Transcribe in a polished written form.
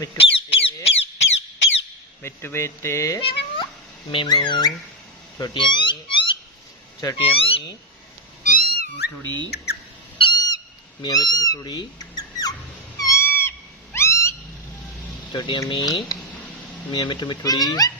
मिट्टू बेटे, मिट्टू बेटे, मेमू, छोटी अम्मी, छोटी अम्मी, मियाँ मिट्टू मिठूड़ी, मियाँ मिट्टू मिठूड़ी, छोटी अम्मी, मियाँ मिट्टू मिठूड़ी।